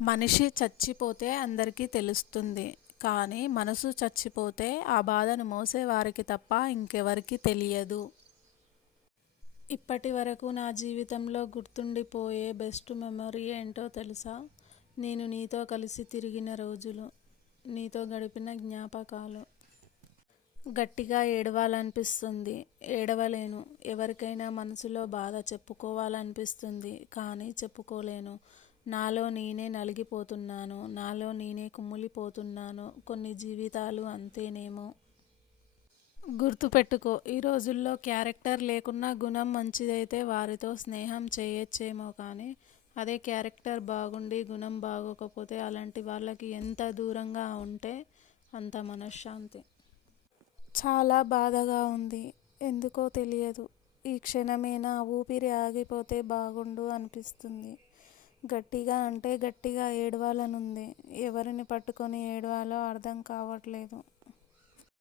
మనిషి చచ్చిపోతే అందరికీ తెలుస్తుంది. కానీ మనసు చచ్చిపోతే ఆ బాధను మోసేవారికి తప్ప ఇంకెవరికీ తెలియదు. ఇప్పటి వరకు నా జీవితంలో గుర్తుండిపోయే బెస్ట్ మెమరీ ఏంటో తెలుసా? నేను నీతో కలిసి తిరిగిన రోజులు నీతో గడిపిన జ్ఞాపకాలు. గట్టిగా ఏడవాలనిపిస్తుంది. ఏడవలేను. ఎవరికైనా మనసులో బాధ చెప్పుకోవాలనిపిస్తుంది. కానీ చెప్పుకోలేను. నాలో నేనే నలిగిపోతున్నాను నాలో నేనే కుమ్ములిపోతున్నాను కొన్ని జీవితాలు అంతేనేమో. గుర్తుపెట్టుకో ఈ రోజుల్లో క్యారెక్టర్ లేకున్నా గుణం మంచిదైతే వారితో స్నేహం చేయొచ్చేమో కానీ అదే క్యారెక్టర్ బాగుండి గుణం బాగోకపోతే అలాంటి వాళ్ళకి ఎంత దూరంగా ఉంటే అంత మనశ్శాంతి. చాలా బాధగా ఉంది. ఎందుకో తెలియదు. ఈ క్షణమేనా ఊపిరి ఆగిపోతే బాగుండు అనిపిస్తుంది. గట్టిగా అంటే గట్టిగా ఏడవాలనుంది. ఎవరిని పట్టుకొని ఏడవాలో అర్థం కావట్లేదు.